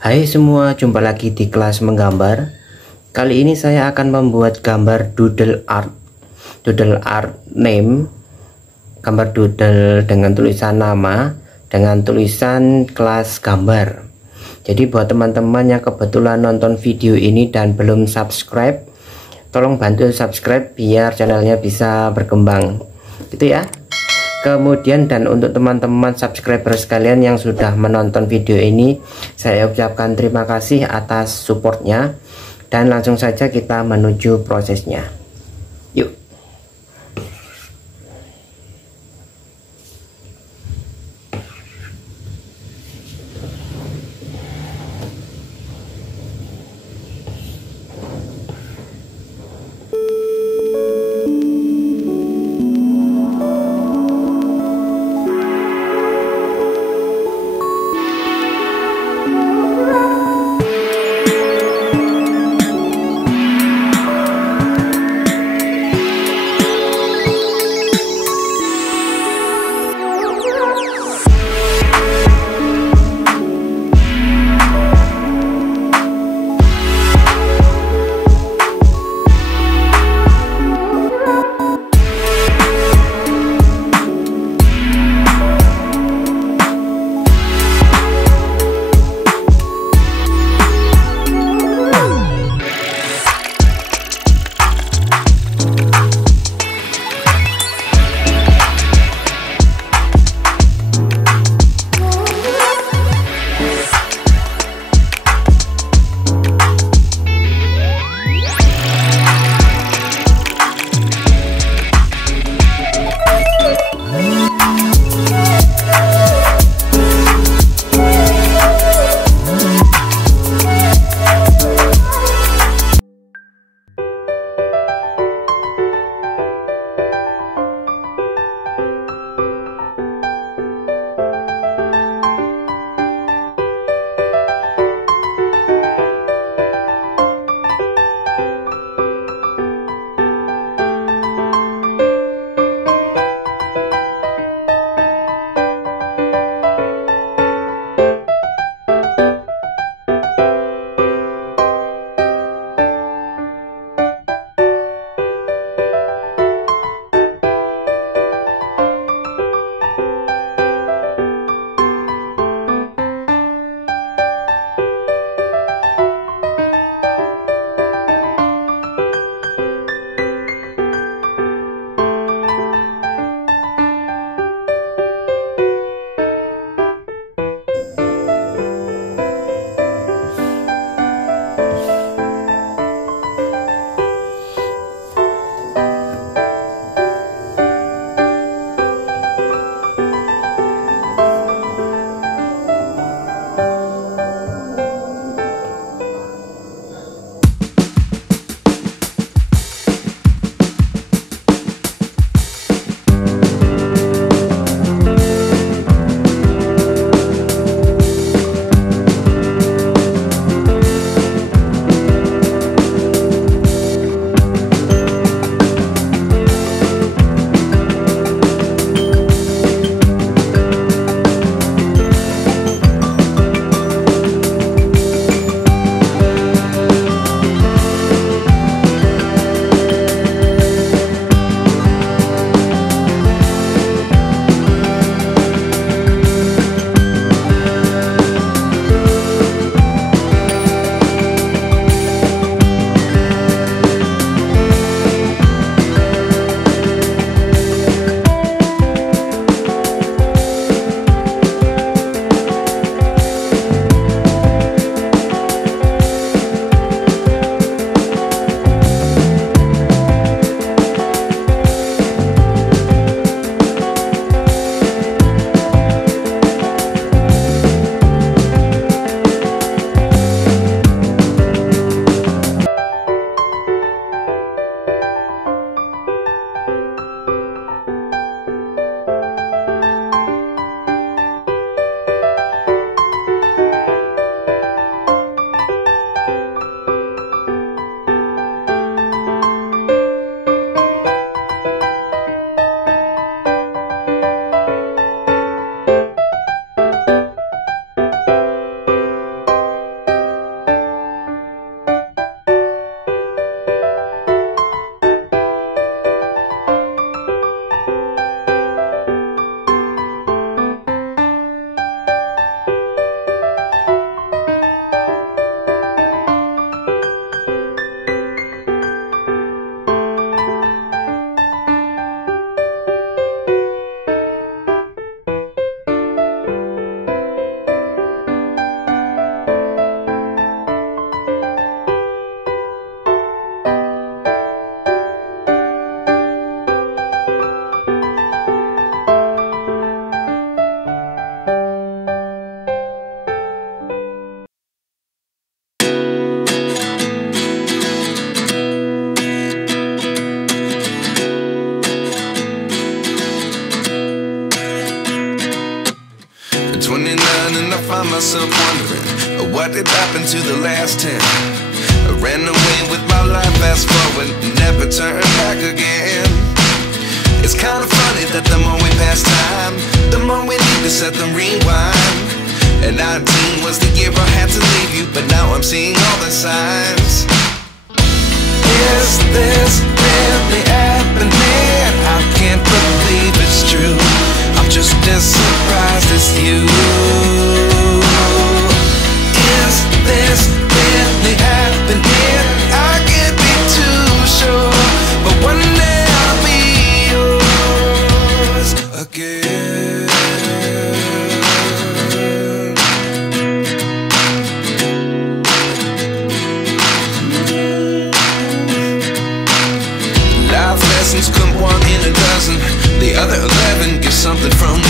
Hai semua, jumpa lagi di kelas menggambar. Kali ini saya akan membuat gambar doodle art. Doodle art name, gambar doodle dengan tulisan nama, dengan tulisan kelas gambar. Jadi buat teman-teman yang kebetulan nonton video ini dan belum subscribe, tolong bantu subscribe biar channelnya bisa berkembang, gitu ya. Kemudian dan untuk teman-teman subscriber sekalian yang sudah menonton video ini, saya ucapkan terima kasih atas supportnya, dan langsung saja kita menuju prosesnya. Yuk. find myself wondering, what did happen to the last 10? I ran away with my life, fast forward, never turn back again. It's kind of funny that the more we pass time, the more we need to set the rewind. And 19 was the year I had to leave you, but now I'm seeing all the signs. Is this really happening? I can't believe it's true. I'm just as surprised as you. Is this really happening? I can't be too sure, but one day I'll be yours again. Life lessons come one in a dozen. The other 11 give something from